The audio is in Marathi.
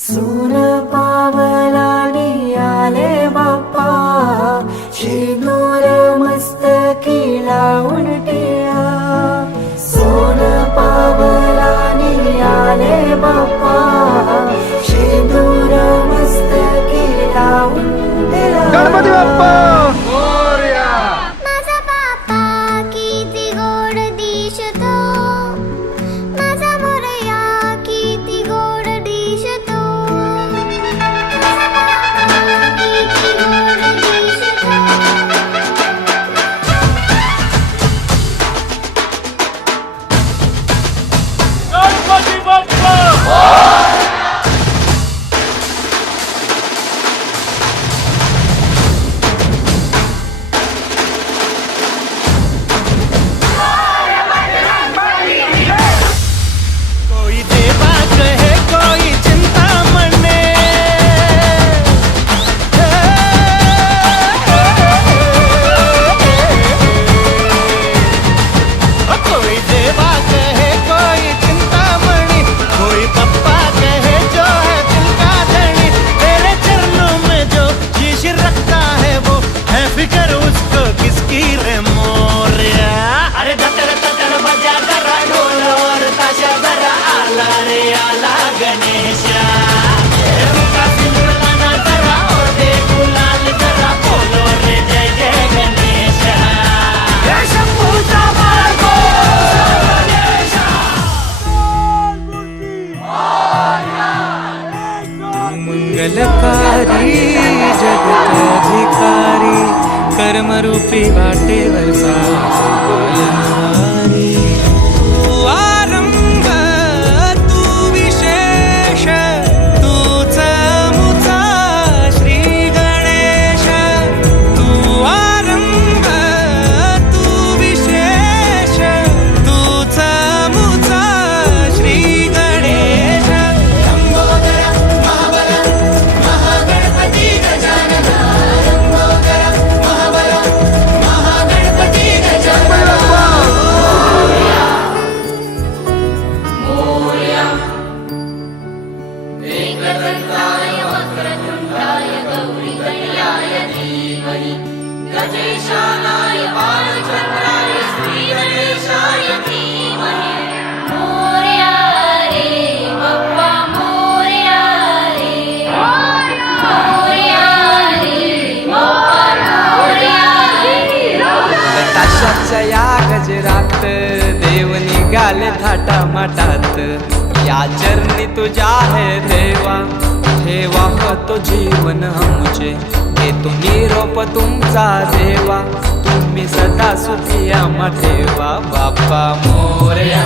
सोन पावलानी आले बाप्पा, शेंदूर मस्तकी लावून टिळा. सोन पावलानी आले बाप्पा, शेंदूर मस्तकी लावून टिळा. गणपती बाप्पा मोरया. माझा बाप्पा किती गोड दिसतो, माझा मोरया किती गोड दिसतो. माझा बाप्पा किती गोड दिसतो. गणपती बाप्पा कोई देवा कहे कोई चिंता मने, कोई देवा कहे कोई चिंता मणि, कोई पप्पा कहे जो है दिल का धनी. तेरे चरणों में जो शीश रखता है वो है फिक्र उसको किसकी रे मोरया. अरे दतर दतर बजा जरा ढोल और ताशा जरा आला रे आला गणेशा. रुका सिंदूर लाना जरा और दे गुलाल जरा, बोलो रे जय जय गणेशा. जय शंभूचा बाळगो गणेशा. मंगलकारी जगताधिकारी, कर्मरूपी वाटेवरचा पालनहारी. तू आरंभ तू विशेष, तूच मुचा श्री गणेश. तू आरंभ तू विशेष, तूच मुचा श्री गणेश. लंबोदर महाबल महागणपती गजानन, लंबोदर महाबल महागणपती गजानन. एकदंताय वक्रतुंडाय गौरीतनयाय धीमहि, गजेशानाय बालचंद्राय श्रीगणेशाय धीमहि. मोरया रे बाप्पा मोरया रे, मोरया रे बाप्पा मोरया रे. ताशाच्या या गजरात देव निघाले थाटामाटात. या चरणी तुझ्या है देवा, ठेवा तो जीवन हमचे. घेतो निरोप तुमचा देवा, तुम्ही सदा सुखी आम्हा ठेवा. बाप्पा मोरया.